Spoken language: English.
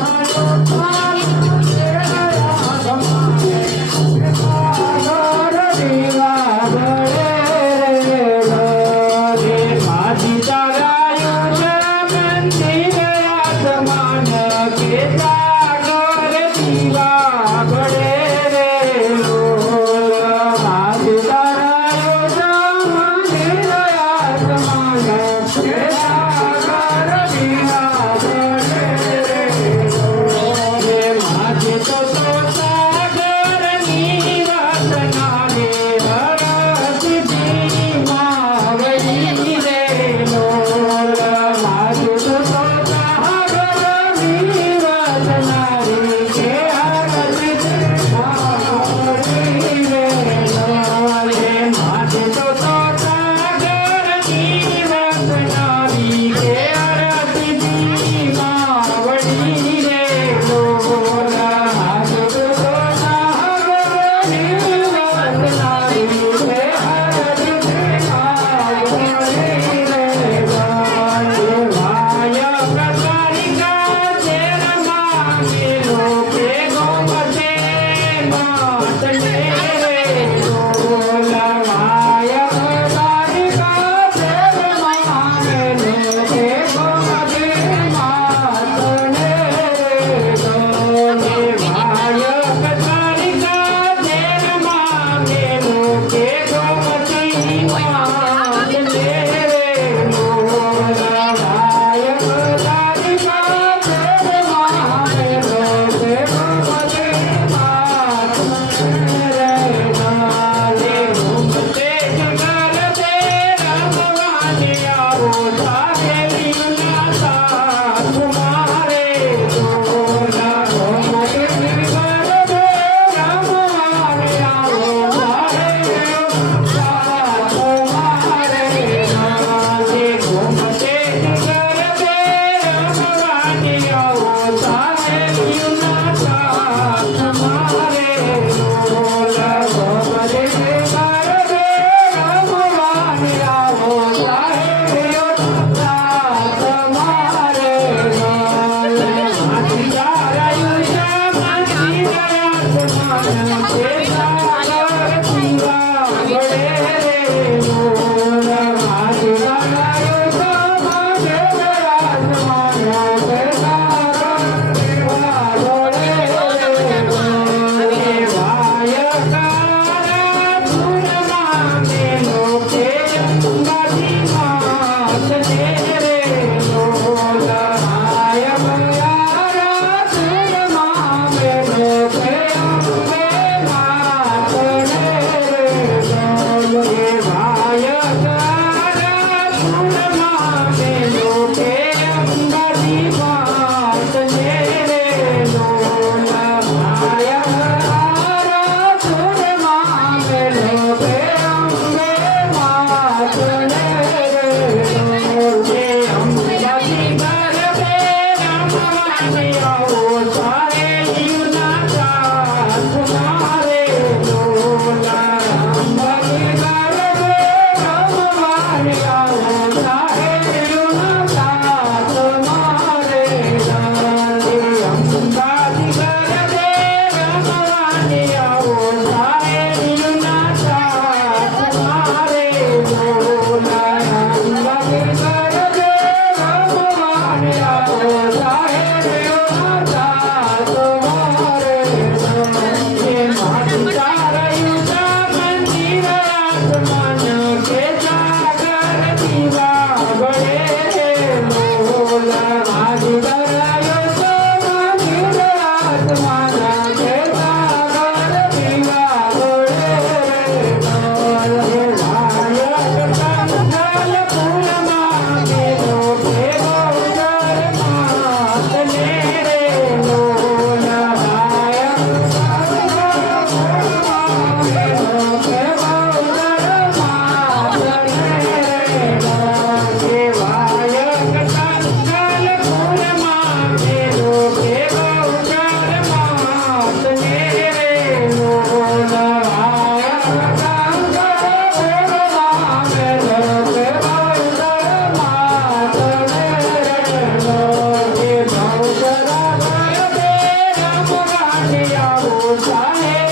heart. Yeah. time.